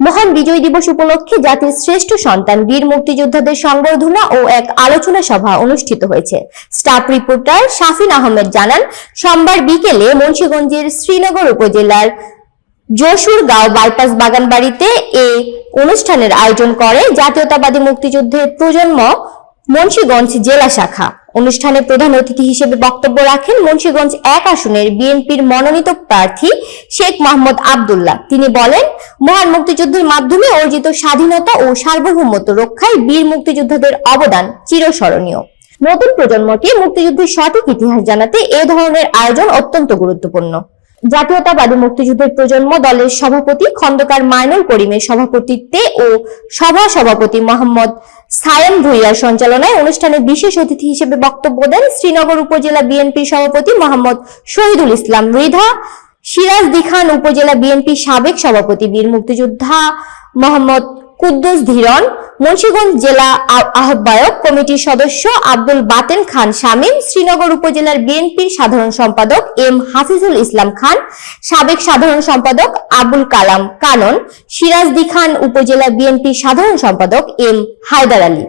মহান বিজয় দিবস উপলক্ষে জাতির শ্রেষ্ঠ সন্তান বীর মুক্তিযোদ্ধাদের সংবর্ধনা ও এক আলোচনা সভা অনুষ্ঠিত হয়েছে। স্টাফ রিপোর্টার শাফিন আহমেদ জানান, সোমবার বিকেলে মুন্সিগঞ্জের শ্রীনগর উপজেলার যশোরগাঁও বাইপাস বাগানবাড়িতে এই অনুষ্ঠানের আয়োজন করে জাতীয়তাবাদী মুক্তিযুদ্ধের প্রজন্ম মুন্সিগঞ্জ জেলা শাখা। অনুষ্ঠানে প্রধান অতিথি হিসেবে বক্তব্য রাখেন মুন্সিগঞ্জ এক আসনের বিএনপির মনোনীত প্রার্থী শেখ মোহাম্মদ আবদুল্লাহ। তিনি বলেন, মহান মুক্তিযুদ্ধের মাধ্যমে অর্জিত স্বাধীনতা ও সার্বভৌমত্ব রক্ষায় বীর মুক্তিযোদ্ধাদের অবদান চিরস্মরণীয়। নতুন প্রজন্মকে মুক্তিযুদ্ধের সঠিক ইতিহাস জানাতে এ ধরনের আয়োজন অত্যন্ত গুরুত্বপূর্ণ। জাতীয়তাবাদী মুক্তিযুদ্ধের প্রজন্ম দলের সভাপতি খন্দকার মাইনুল করিমের সভাপতিত্বে ও সভা সভাপতি মোহাম্মদ সায়েম ভুইয়ার সঞ্চালনায় অনুষ্ঠানে বিশেষ অতিথি হিসেবে বক্তব্য দেন শ্রীনগর উপজেলা বিএনপির সভাপতি মোহাম্মদ শহীদুল ইসলাম মৃধা সিরাজদি খান উপজেলা বিএনপি সাবেক সভাপতি বীর মুক্তিযোদ্ধা মোহাম্মদ কুদ্দুস ধীরন মুন্সিগঞ্জ জেলা আহ্বায়ক কমিটির সদস্য আব্দুল বাতেন খান শামীম, শ্রীনগর উপজেলার বিএনপির সাধারণ সম্পাদক এম হাফিজুল ইসলাম খান, সাবেক সাধারণ সম্পাদক আবুল কালাম কানন, সিরাজদি খান উপজেলা বিএনপির সাধারণ সম্পাদক এম হায়দার আলী।